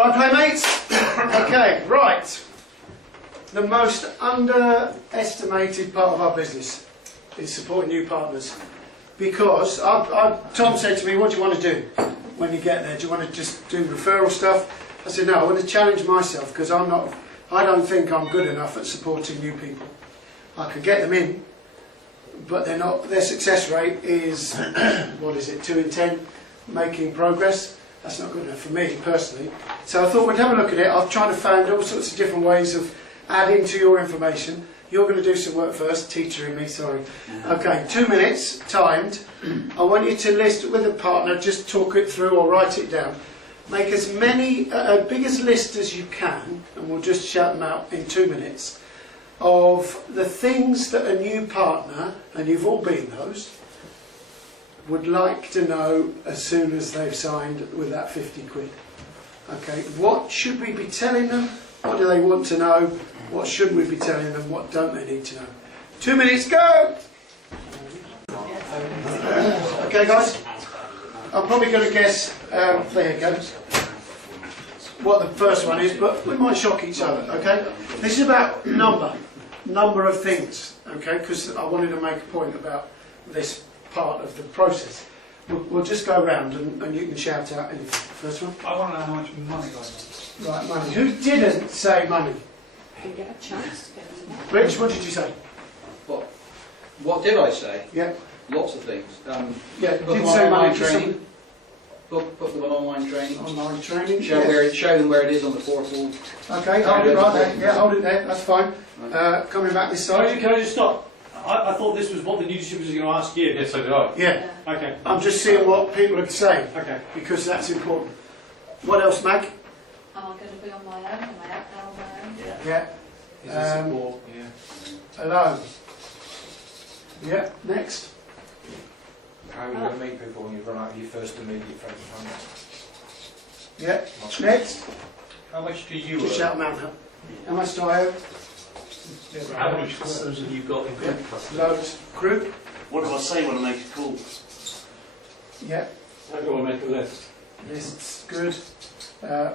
Right, playmates? Okay, right. The most underestimated part of our business is supporting new partners. Because Tom said to me, what do you want to do when you get there? Do you want to just do referral stuff? I said, no, I want to challenge myself because I don't think I'm good enough at supporting new people. I can get them in, but their success rate is, what is it, 2 in 10, making progress. That's not good enough for me personally. So I thought we'd have a look at it. I've tried to find all sorts of different ways of adding to your information. You're going to do some work first, teachering me, sorry. Okay, 2 minutes, timed. I want you to list with a partner, just talk it through or write it down. Make as many, biggest list as you can, and we'll just shout them out in 2 minutes, of the things that a new partner, and you've all been those, would like to know as soon as they've signed with that 50 quid. Okay, what should we be telling them? What do they want to know? What should we be telling them? What don't they need to know? 2 minutes, go! Okay, guys? I'm probably going to guess, there you go, what the first one is, but we might shock each other, okay? This is about number of things, okay? Because I wanted to make a point about this part of the process. We'll just go around and you can shout out anything. First one? I want to know how much money I want. Right, money. Who didn't say money? You get a chance to get it. Rich, what did you say? What did I say? Yeah. Lots of things. Yeah, book didn't them say on money. online training. Book them on online training. Online training. Show them where it is on the portal. Okay, hold it right there. Yeah, hold it there. That's fine. Coming back this side. Can I just stop? I thought this was what the new supervisor was going to ask you. Yes, so did I. Yeah. Okay. I'm just seeing what people are saying. Okay. Because that's important. What else, Mag? Am I going to be on my own? Am I out there on my own? Yeah. Is there support? Yeah. Alone. Yeah. Next. How are you going to meet people when you run out of your first immediate friends and family? Yeah. Next. How much do you Just earn? shout them out. How much do I owe? How many customers have you got in Yeah. Loads. Group. What do I say when I make a call? Yeah. How do I make a list? Lists. Good.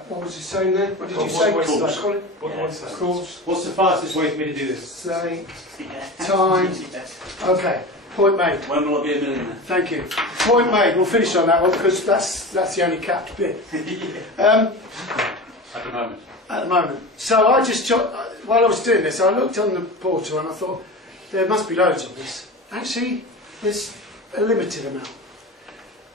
What was you saying there? What did you What- say? what- Did I calls. call it? What's that? Calls. What's the fastest way for me to do this? Say. Yeah. Time. Yeah. Okay. Point made. When will I be a millionaire? Thank you. Point made. We'll finish on that one because that's the only capped bit. at the moment? At the moment. So I just, while I was doing this, I looked on the portal and I thought, there must be loads of this. Actually, there's a limited amount.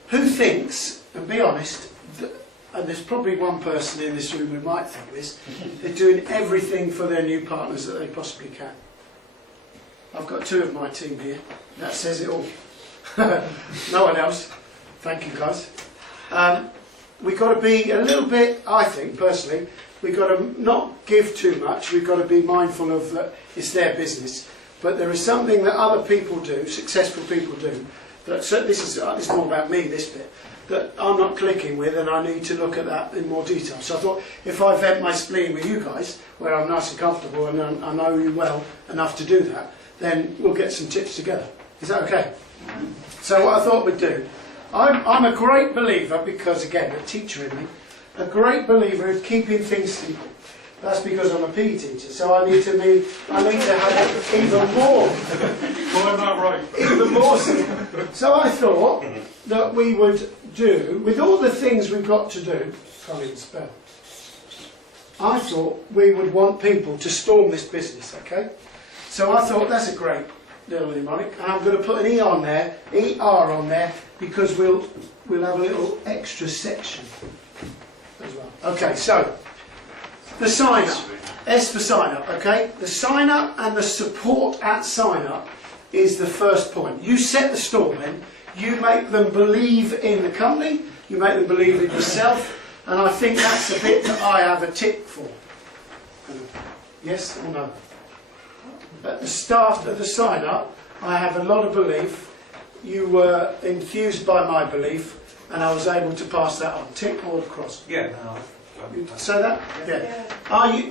Who thinks, and be honest, that, and there's probably one person in this room who might think this, they're doing everything for their new partners that they possibly can. I've got 2 of my team here. That says it all. No one else. Thank you, guys. We've got to be a little bit, I think, personally, we've got to not give too much. We've got to be mindful of that it's their business. But there is something that other people do, successful people do, that so this is more about me, this bit, that I'm not clicking with, and I need to look at that in more detail. So I thought, if I vent my spleen with you guys, where I'm nice and comfortable and I know you well enough to do that, then we'll get some tips together. Is that okay? So what I thought we'd do, I'm a great believer, because again, a teacher in me, a great believer of keeping things simple. That's because I'm a PE teacher, so I need to have it even more. Well, I'm not right. Even more simple. So I thought that we would do, with all the things we've got to do, can't even spell, I thought we would want people to storm this business, okay? So I thought that's a great little mnemonic, and I'm going to put an E on there, ER on there, because we'll have a little extra section as well. Okay, so the sign up, S for sign up, okay? The sign up and the support at sign up is the first point. You set the stall then, you make them believe in the company, you make them believe in yourself, and I think that's the bit that I have a tick for. Yes or no? At the start of the sign up, I have a lot of belief. You were enthused by my belief, and I was able to pass that on. Tick or cross? Yeah. No, You say that? Yeah.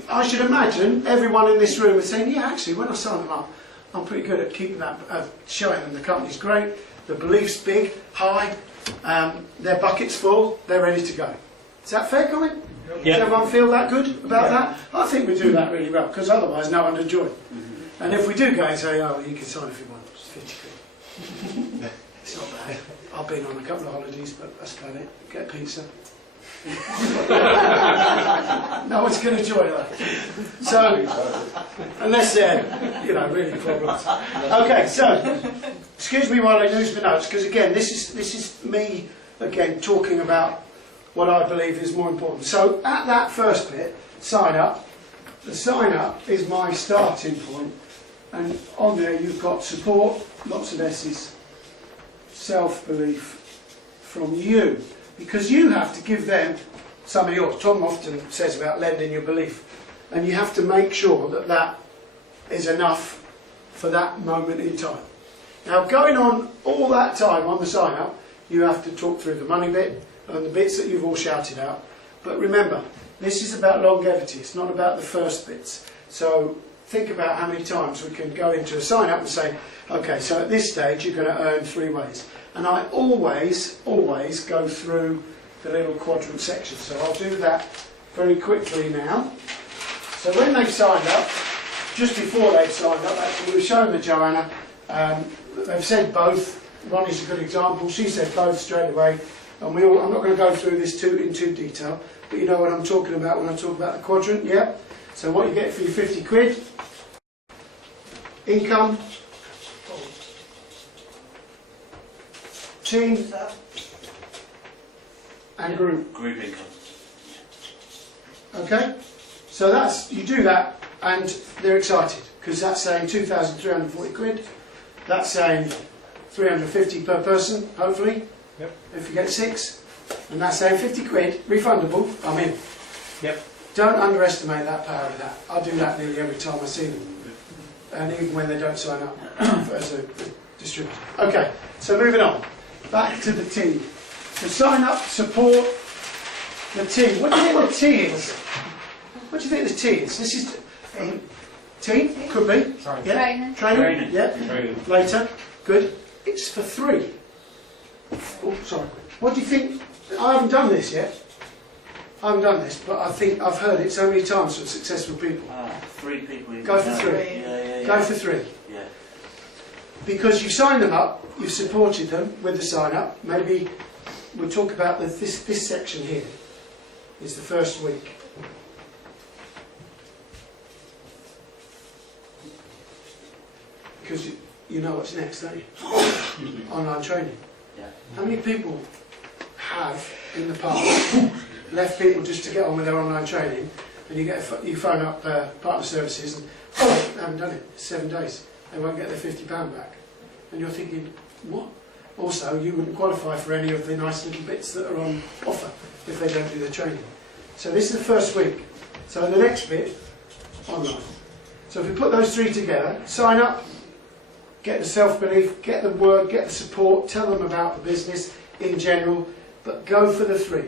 I should imagine everyone in this room is saying, yeah, actually, when I sign them up, I'm pretty good at keeping that, showing them the company's great, the belief's big, high, their bucket's full, they're ready to go. Is that fair comment? Yeah. Does everyone feel that good about that? I think we do that really well, because otherwise no one would join. And if we do go and say, oh, you can sign if you want, it's 50 quid. It's not bad. I've been on a couple of holidays, but that's about it. Get a pizza. No one's going to join that. So, unless they're, really problems. Okay, so, excuse me while I lose my notes, because again, this is me, again, talking about what I believe is more important. So, at that first bit, sign up, the sign up is my starting point, and on there you've got support, lots of S's, self-belief from you, because you have to give them some of yours. Tom often says about lending your belief, and you have to make sure that that is enough for that moment in time. Now, going on all that time on the sign up, you have to talk through the money bit and the bits that you've all shouted out. But remember, this is about longevity, it's not about the first bits. So think about how many times we can go into a sign up and say, okay, so at this stage you're going to earn 3 ways. And I always go through the little quadrant section. So I'll do that very quickly now. So when they've signed up, just before they've signed up, actually we've shown the Joanna, they've said both. Ronnie's a good example, she said both straight away. And I'm not going to go through this in too detail, but you know what I'm talking about when I talk about the quadrant, yeah? So what you get for your 50 quid, income, team, and group. Group income. Okay? So you do that, and they're excited, because that's saying 2,340 quid, that's saying 350 per person, hopefully. Yep. If you get 6, and that's saying 50 quid, refundable, I'm in. Yep. Don't underestimate that power of that. I do that nearly every time I see them. And even when they don't sign up as a distributor. Okay, so moving on. Back to the team. To sign up, support the team. What do you think the T is? What do you think the T is? This is team? Could be. Sorry. Yeah. Training. Training. Yeah. Training. Later. Good. It's for 3. Oh, sorry. What do you think? I haven't done this yet. I haven't done this, but I think I've heard it so many times from successful people. 3 people. Go for 3. Yeah. Go for 3. Yeah. Because you've signed them up, you've supported them with the sign up. Maybe we'll talk about this section here. Is the first week. Because you know what's next, don't you? Online training. Yeah. How many people have in the past left people just to get on with their online training, and you phone up partner services and they haven't done it, it's 7 days, they won't get their £50 back, and you're thinking, what? Also, you wouldn't qualify for any of the nice little bits that are on offer if they don't do the training. So this is the first week. So the next bit, online. So if we put those 3 together, sign up, get the self-belief, get the word, get the support, tell them about the business in general, but go for the 3.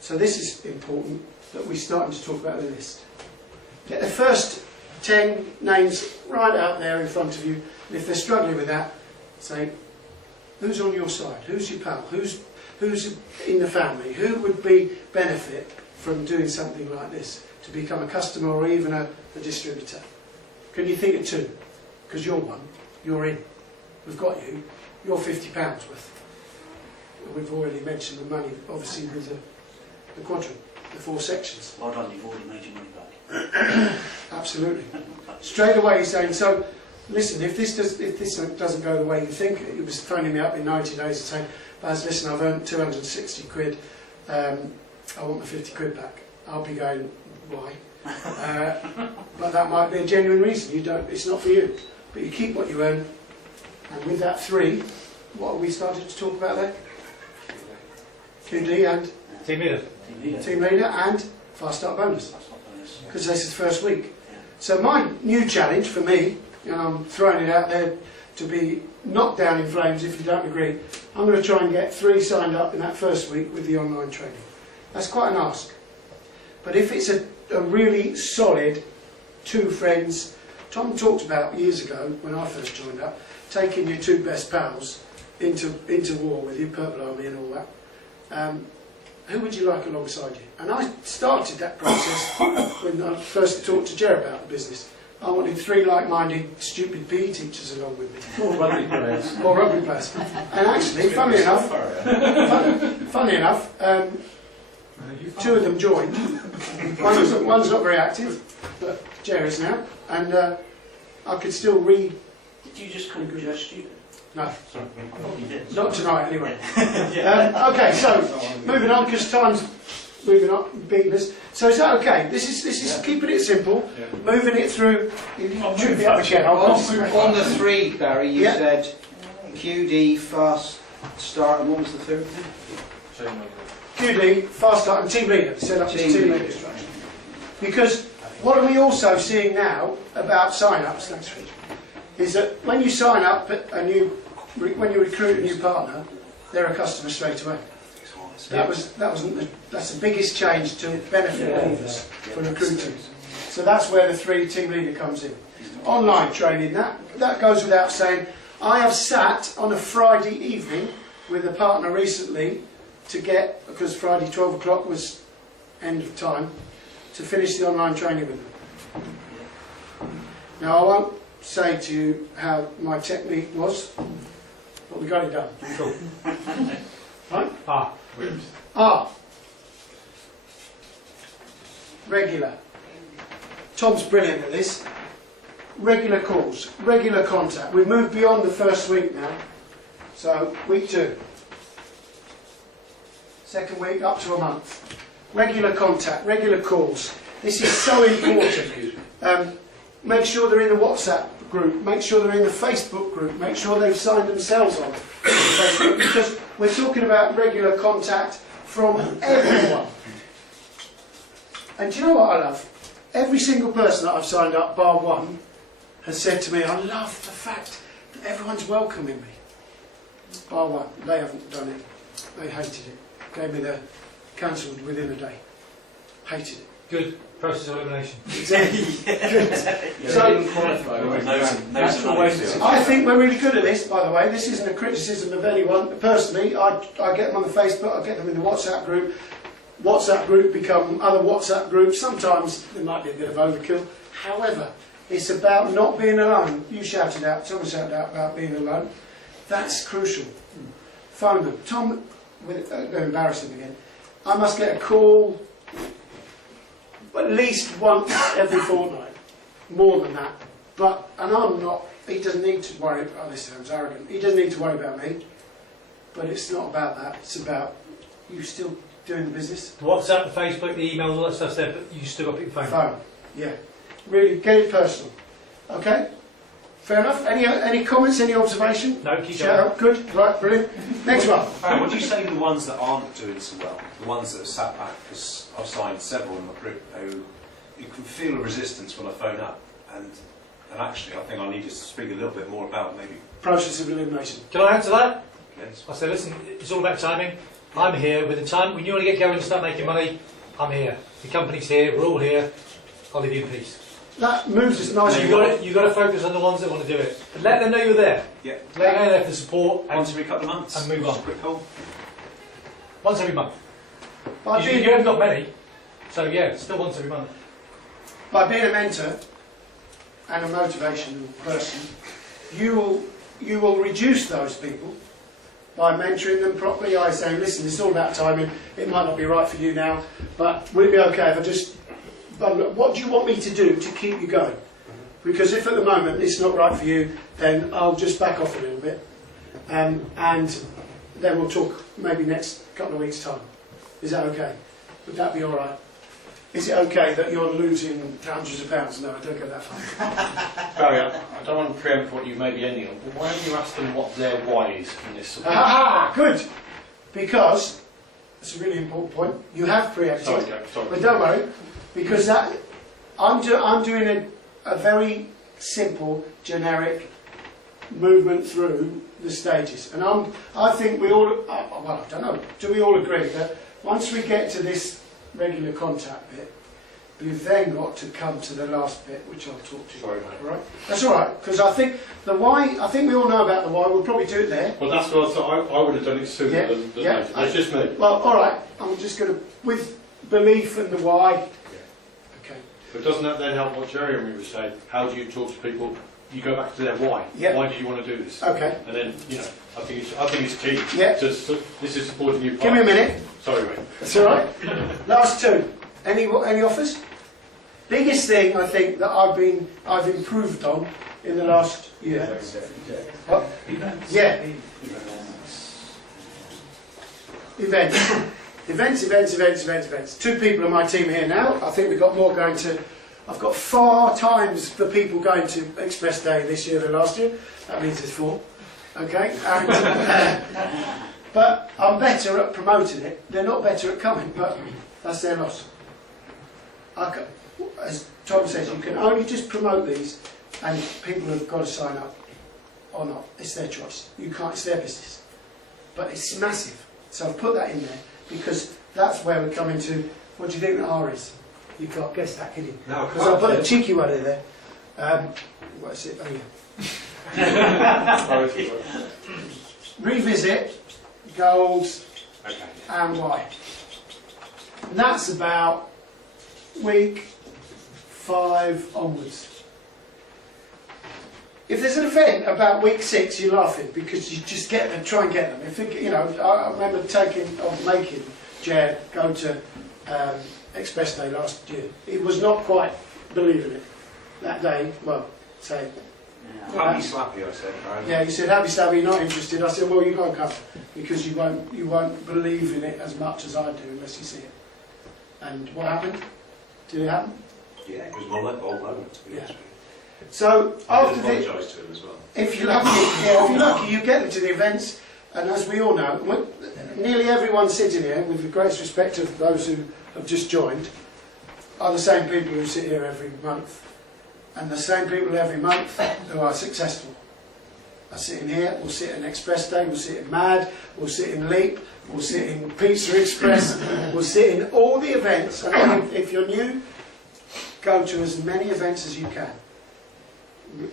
So this is important, that we're starting to talk about the list. Get the first 10 names right out there in front of you, and if they're struggling with that, say, who's on your side? Who's your pal? Who's in the family? Who would benefit from doing something like this, to become a customer or even a distributor? Can you think of 2? Because you're one, you're in. We've got you. You're £50 worth. We've already mentioned the money, obviously, with the quadrant, the 4 sections. Well done, you've already made your money back. Absolutely. Straight away he's saying, so listen, if this doesn't go the way you think, he was phoning me up in 90 days and saying, Baz, listen, I've earned 260 quid, I want my 50 quid back. I'll be going, why? But that might be a genuine reason. It's not for you. But you keep what you earn, and with that 3, what have we started to talk about there? QD and Team leader. team leader and fast start bonus. That's not bonus. Because this is the first week. So my new challenge for me, and I'm throwing it out there to be knocked down in flames if you don't agree, I'm going to try and get 3 signed up in that first week with the online training. That's quite an ask. But if it's a really solid 2 friends, Tom talked about years ago when I first joined up, taking your 2 best pals into war with you, Purple Army and all that. who would you like alongside you? And I started that process when I first talked to Jerry about the business. I wanted 3 like-minded, stupid PE teachers along with me. Or rugby players. Or rugby players. And actually, funnily enough, 2 of them joined. One's not very active, but Jerry's now. And I could still read. Did you just call Joe stupid? No, You did. not tonight anyway. Okay, so moving on because time's moving on, beating us. So is that okay? This is keeping it simple, moving it through. Should be up a chair. On the 3, Barry, you Yeah. said QD, fast start, and what was the third thing? QD, fast start, and team leader. Set up as Team team leader. leader structure. Because what are we also seeing now about sign-ups? Thanks, Rich. Is that when you sign up when you recruit a new partner, they're a customer straight away. That's the biggest change to benefit leavers for recruiting. So that's where the 3 team leader comes in. Online training, that goes without saying. I have sat on a Friday evening with a partner recently to get, because Friday 12 o'clock was end of time, to finish the online training with them. Now I won't say to you how my technique was, but we got it done. Cool. Right? Regular. Tom's brilliant at this. Regular calls, regular contact. We've moved beyond the first week now. So, week 2. Second week up to a month. Regular contact, regular calls. This is so important. Make sure they're in the WhatsApp group, make sure they're in the Facebook group, make sure they've signed themselves on Facebook, because we're talking about regular contact from everyone. And do you know what I love? Every single person that I've signed up, bar one, has said to me, I love the fact that everyone's welcoming me. Bar one, they haven't done it. They hated it. Gave me the cancelled within a day. Hated it. Good. Process of elimination. Exactly. So, I think we're really good at this, by the way. This isn't a criticism of anyone. Personally, I get them on the Facebook, I get them in the WhatsApp group. WhatsApp group become other WhatsApp groups. Sometimes there might be a bit of overkill. However, it's about not being alone. You shouted out, someone shouted out about being alone. That's crucial. Phone them. Tom, go embarrass him again. I must get a call at least once every fortnight, more than that. And I'm not, he doesn't need to worry, oh this sounds arrogant, he doesn't need to worry about me, but it's not about that, it's about you still doing the business. The WhatsApp, the Facebook, the emails, all that stuff's there, but you still got to pick the phone. Phone, yeah. Really, get it personal. Okay? Fair enough? Any comments, any observation? No, keep Shout going. out, good, right, brilliant. Next one. What do you say to the ones that aren't doing so well? The ones that are sat back? Because I've signed several in my group who you can feel a resistance when I phone up. And actually, I think I need to speak a little bit more about maybe. Process of elimination. Can I answer that? Yes. I say, listen, it's all about timing. I'm here with the time. When you want to get going and start making money, I'm here. The company's here, we're all here. I'll leave you in peace. That moves us nicely. You've got to focus on the ones that want to do it. And let them know you're there. Yeah. Let them know there for support Once every couple of months. and move on. Just a quick call. Once every month. By You being, haven't got many, so yeah, still once every month. by being a mentor and a motivational person, you will reduce those people by mentoring them properly. I say, listen, it's all about timing. It might not be right for you now, but will it be okay if I just... But what do you want me to do to keep you going? Because if at the moment it's not right for you, then I'll just back off a little bit, and then we'll talk maybe next couple of weeks' time. Is that okay? Would that be all right? Is it okay that you're losing hundreds of pounds? No, I don't go that far. Barry, I don't want to preempt what you may be ending on, but why don't you ask them what their why is in this support? Ah, good. Because that's a really important point. You have preempted. Sorry, Jack, sorry. But don't worry, because I'm doing a very simple, generic movement through the stages, and I think we all, well, I don't know, do we all agree that once we get to this regular contact bit, You've then got to come to the last bit, which I'll talk to you Sorry, about. mate. All right? That's all right, because I think the why. I think we all know about the why. We'll probably do it there. Well, that's what I thought. I would have done it sooner Yeah, than yeah. later. That's just me. Well, all right. I'm just going to with belief and the why. Okay. But doesn't that then help what Jerry and me was saying? How do you talk to people? You go back to their why. Yeah. Why do you want to do this? Okay. And then, you know, I think it's key. Yeah. This is supporting you. Give me a minute. Sorry, mate. That's all right. Last two. Any offers? Biggest thing I think that I've improved on in the last year. What? Yeah. Events. 2 people on my team here now. I think we've got more going to. I've got 4 times the people going to Express Day this year than last year. That means there's 4. Okay. And, but I'm better at promoting it. They're not better at coming, but that's their loss. As Tom says, you can only just promote these, and people have got to sign up or not. It's their choice. You can't. It's their business. But it's massive. So I've put that in there because that's where we're coming to. What do you think the R is? You can't guess that, can you? No, Because I put a cheeky one in there. What is it? Oh yeah. Revisit goals Okay. and why. And that's about week 5 onwards. If there's an event about week 6, you're laughing because you just get them, try and get them. If it, you know, I remember making Jer go to Express Day last year. He was not quite believing it that day. Well, say. Happy slappy, I said. Right? Yeah, he said, happy stabby, not interested. I said, well, you won't come because you won't believe in it as much as I do unless you see it. And what happened? Did it happen? Yeah, it was more like old moment, to be honest with you. So I after the, apologise to him as well. if you're lucky, you get them to the events. And as we all know, nearly everyone sitting here, with the greatest respect of those who have just joined, are the same people who sit here every month. And the same people every month who are successful are sitting here. We'll sit in Express Day, we'll sit in MAD, we'll sit in Leap, we'll sit in Pizza Express, we'll sit in all the events. And if you're new, go to as many events as you can.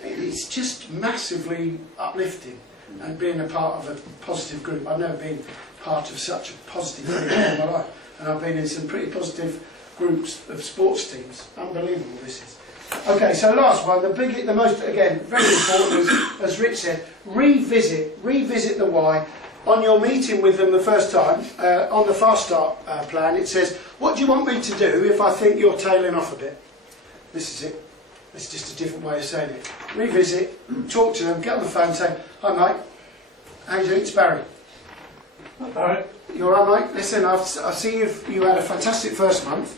It's just massively uplifting and being a part of a positive group. I've never been part of such a positive group in my life. And I've been in some pretty positive groups of sports teams. Unbelievable this is. Okay, so last one, the most, again, very important, as Rich said, revisit the why. On your meeting with them the first time, on the Fast Start plan, it says, what do you want me to do if I think you're tailing off a bit? This is it. It's just a different way of saying it. Revisit, talk to them, get on the phone and say, hi mate, how you doing? It's Barry. Hi Barry. You alright mate? Listen, I see you had a fantastic first month.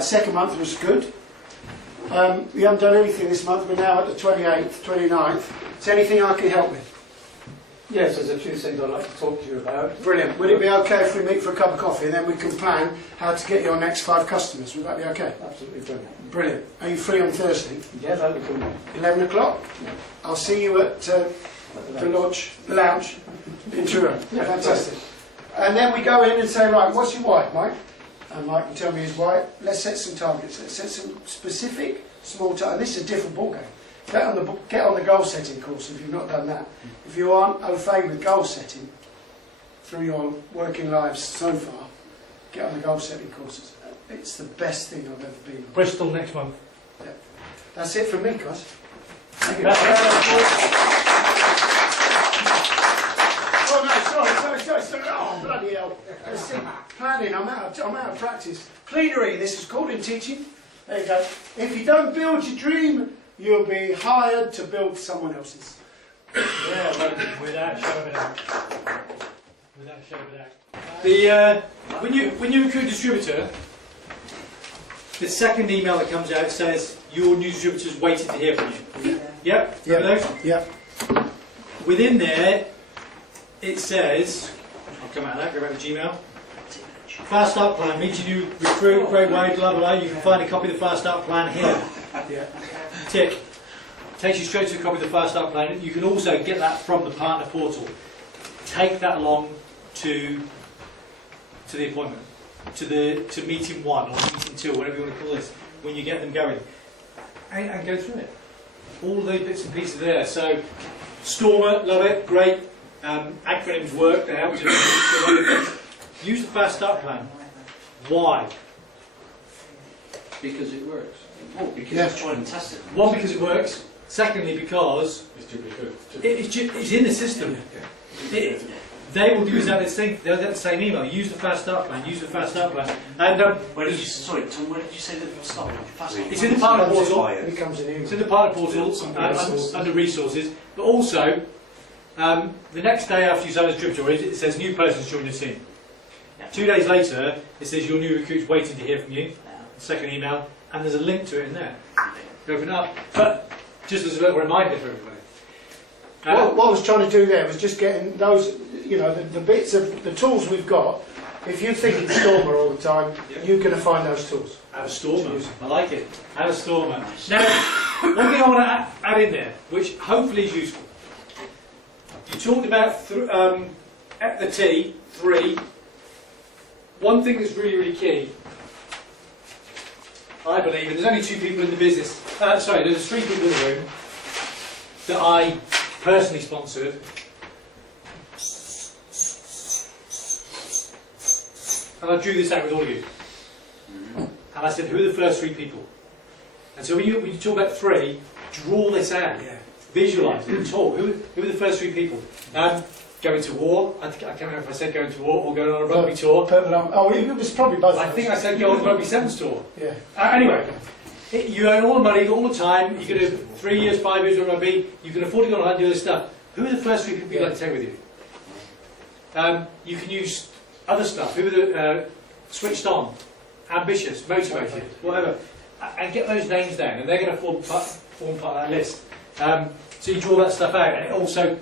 Second month was good. You haven't done anything this month, we're now at the 28th, 29th. Is there anything I can help with? Yes, there's a few things I'd like to talk to you about. Brilliant. Would it be okay if we meet for a cup of coffee and then we can plan how to get your next 5 customers? Would that be okay? Absolutely brilliant. Brilliant. Are you free on Thursday? Yeah, that'll be cool. 11 o'clock? Yeah. I'll see you at the lounge in Truro. Yeah, fantastic. And then we go in and say, right, what's your why, Mike? And Mike can tell me his why. Let's set some targets. Let's set some specific small targets. This is a different ballgame. Get on the goal setting course if you've not done that. If you aren't au fait with goal setting through your working lives so far, get on the goal setting courses. It's the best thing I've ever been on. Bristol next month. Yeah. That's it from me, guys. Thank you. Oh no, sorry. Oh, bloody hell. See, planning, I'm out of practice. Plenary, this is called in teaching. There you go. If you don't build your dream, you'll be hired to build someone else's. Yeah, well, without a shadow of a doubt. Without a shadow of a doubt. When you recruit a distributor, the second email that comes out says your new distributor's waiting to hear from you. Yep? Remember those? Yep. Within there, it says, I'll come out of that, go back to Gmail. Fast Start Plan means you recruit, great way, blah, blah, blah. You can find a copy of the Fast Start Plan here. Yeah. Tick. Takes you straight to a copy of the Fast Start Plan. You can also get that from the partner portal. Take that along to the appointment. to meeting 1 or meeting 2, whatever you want to call this, when you get them going, and go through it. All of those bits and pieces are there. So, Stormer, love it, great. Acronyms work, they help you. Use the fast start plan. Why? Because it works. Well, because Yeah. it's tried and tested. 1, because it works. Secondly, because It's too good. it's in the system. They will use that same email. Use the fast start plan. Use the fast start plan. And Where did you, sorry, Tom, where did you say that start? Fast it's in the partner portal. It comes in here. It's in the partner portal under resources. But also, the next day after you sign a distributor, it says new person's joined the team. Yeah. 2 days later, it says your new recruit's waiting to hear from you. Second email, and there's a link to it in there. Open it up. But just as a little reminder for everybody. What I was trying to do there was just getting those, you know, the bits of the tools we've got. If you're thinking Stormer all the time, you're going to find those tools. Add a Stormer. I like it. Add a Stormer. Now, one thing I want to add in there, which hopefully is useful. You talked about at the T, 3. One thing that's really, really key, I believe, and there's only 2 people in the business, there's 3 people in the room that I personally sponsored. And I drew this out with all of you. And I said, who are the first 3 people? And so when you talk about 3, draw this out. Visualise it, talk. Who are the first 3 people? Going to war. I can't remember if I said going to war or going on a rugby tour. Oh, it was probably both. I think I said go on the rugby sevens tour. Yeah. Anyway, you earn all the money all the time. You can do 3 years, 5 years on rugby. You can afford to go on and do this stuff. Who are the first 3 people you'd like to take with you? You can use other stuff. Who are the switched on, ambitious, motivated, whatever, and get those names down, and they're going to form part of that list. So you draw that stuff out, and it also.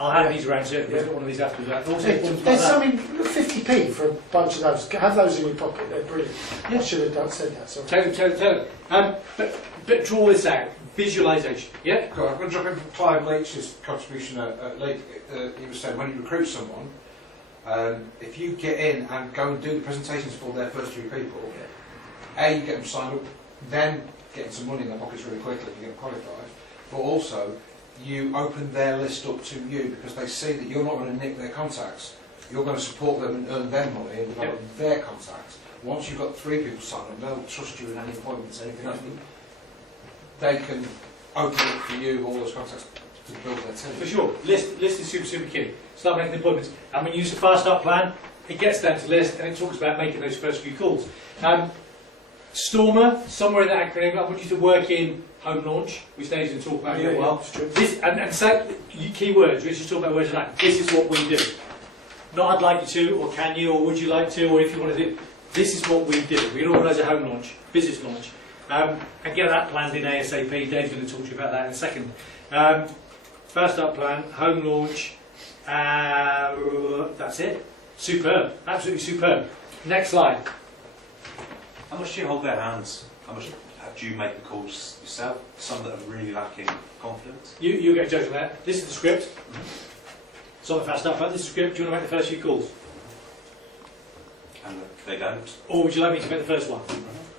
I'll have these around, so we've got one of these afterwards. There's something 50p for a bunch of those. Have those in your pocket. They're brilliant. Yeah. I should have said that. Sorry. Tell them. But draw this out. Visualisation. Yeah. Go on, I'm going to drop in Clive Leach's contribution. He was saying when you recruit someone, if you get in and go and do the presentations for their first 3 people, A, you get them signed up, then getting some money in their pockets really quickly, you get them qualified, but also you open their list up to you because they see that you're not going to nick their contacts, you're going to support them and earn them money and develop their contacts. Once you've got 3 people signed up, they'll trust you in any appointments, anything else. They can open up for you all those contacts to build their team. For sure. List is super key. Start making appointments. And when you use the fast start plan, it gets down to list and it talks about making those first few calls. Stormer, somewhere in that acronym, I want you to work in home launch, which Dave's going to talk about in a while. This, and say key words, Richard's talking about words like this is what we do. Not I'd like you to, or can you, or would you like to, or if you want to do. This is what we do. We're going to organise a home launch, business launch, and get that planned in ASAP. Dave's going to talk to you about that in a second. Fast start plan, home launch, that's it. Superb, absolutely superb. Next slide. How much do you hold their hands? How much do you make the calls yourself? Some that are really lacking confidence? You get judged on that. This is the script. It's on the fast start plan. This is the script. Do you want to make the first few calls? And they don't? Or would you like me to make the first one?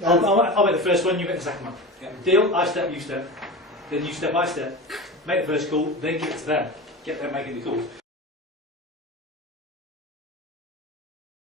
I'll make the first one, you make the second one. Yeah. Deal, I step, you step. Then you step, I step. Make the first call, then give it to them. Get them making the calls.